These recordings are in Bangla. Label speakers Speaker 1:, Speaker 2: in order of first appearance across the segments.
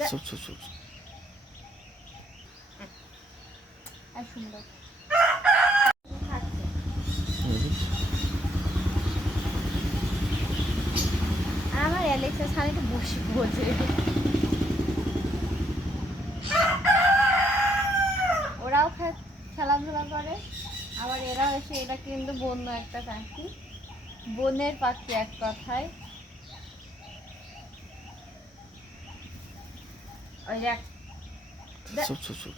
Speaker 1: চুপ চুপ চুপ
Speaker 2: আমার অ্যালেক্সা সামনে বসে বোঝে ওরাও খেলাধুলা করে আবার এরাও এসে এটা কিন্তু বন্য একটা পাখি। বনের পাখি এক কথায়। ওই দেখ। দে-
Speaker 1: চুপ চুপ চুপ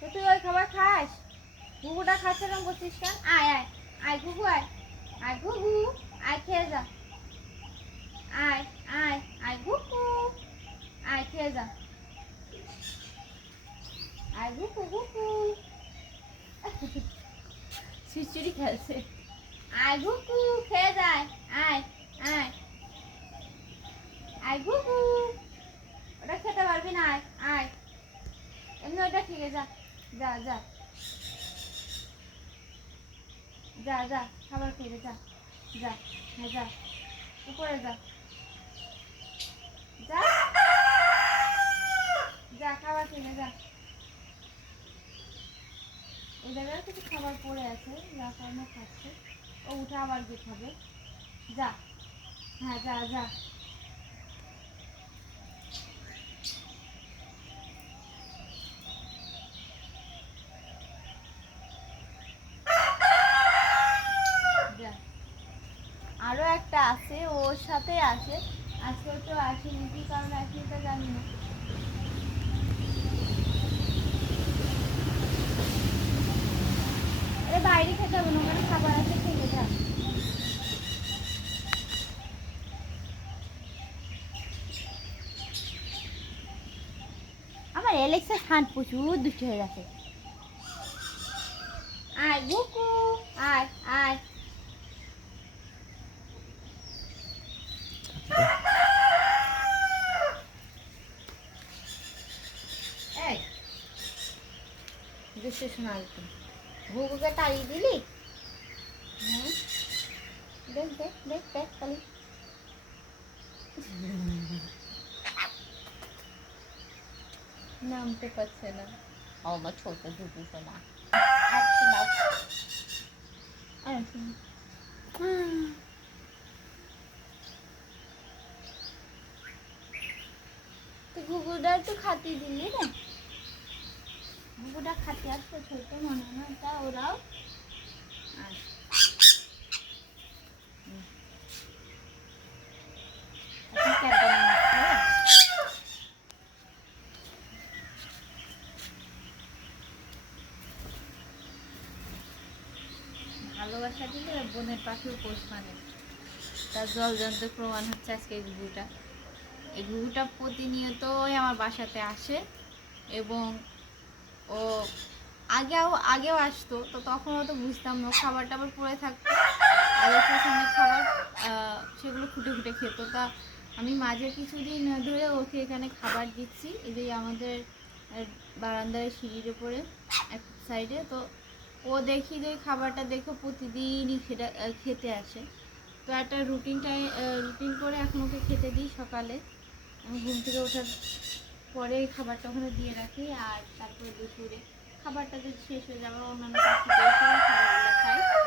Speaker 2: তো তুই ওই খাবার খাস? গুগুটা খাচ্ছে এরকম করছিস কেন? আয় আয়। আয় গুগু আয়। আয় গুগু আয় খেয়ে যা। আয় আয় আয় গুগু আয় খেয়ে যা। আয় গুগু গুগু ছিচুড়ি খেলছে। আয় গুগু খেয়ে যায় আয় আয় আয়। খেতে আয় আয়। এমনি ঠিক যা যা যা। যা খাবার খেয়ে যা হ্যাঁ যা। খাবার খেয়ে যা। ওই জায়গায় কিছু খাবার পড়ে আছে, যা কারণে খাচ্ছে ও উঠে আবার গিয়ে খাবে। যা। হ্যাঁ যা যা। আরও একটা আছে ওর সাথে আসে আজকে তো আসেনি, কি কারণে আসেনি তা জানি না। বাইরে খেতে হবে না খাবার আছে, খেয়ে আমার এলেক্সা খান প্রচুর দুষ্ট হয়ে গেছে। আয়, বুকু, আয় আয় এই দুষ্ট শোনা একটু বুকুকে তাড়িয়ে দিলি? হুম? দেখ দেখ দেখ দেখ তাহলে নামতে পারছে না। আমার ছোট দুটো শোনা তো ঘুঘুটা একটু খাতি দিলি ঘুঘুটা তা? ভালোবাসা দিলে বনের পাখিও পোষ মানে তার জল যন্ত্রের প্রমাণ হচ্ছে আজকে এই ঘুঘুটা এই ঘুঘুটা প্রতিনিয়তই আমার বাসাতে আসে এবং ও আগেও আগেও আসতো তো তখন হয়তো বুঝতাম না। খাবার টাবার পড়ে থাকতো। খাবার সেগুলো খুঁটে খুঁটে খেত। তা আমি মাঝে কিছুদিন ধরে ওকে এখানে খাবার দিচ্ছি। এই যে আমাদের বারান্দার সিঁড়ির উপরে এক সাইডে তো ও দেখি যে খাবারটা দেখে প্রতিদিনই আহ, খেতে আসে। তো একটা রুটিনটাই রুটিন করে এখন ওকে খেতে দিই সকালে। ঘুম থেকে ওঠার পরে খাবারটা ওখানে দিয়ে রাখি আর তারপরে দুপুরে খাবারটা যদি শেষ হয়ে যাবে অন্যান্য খাই।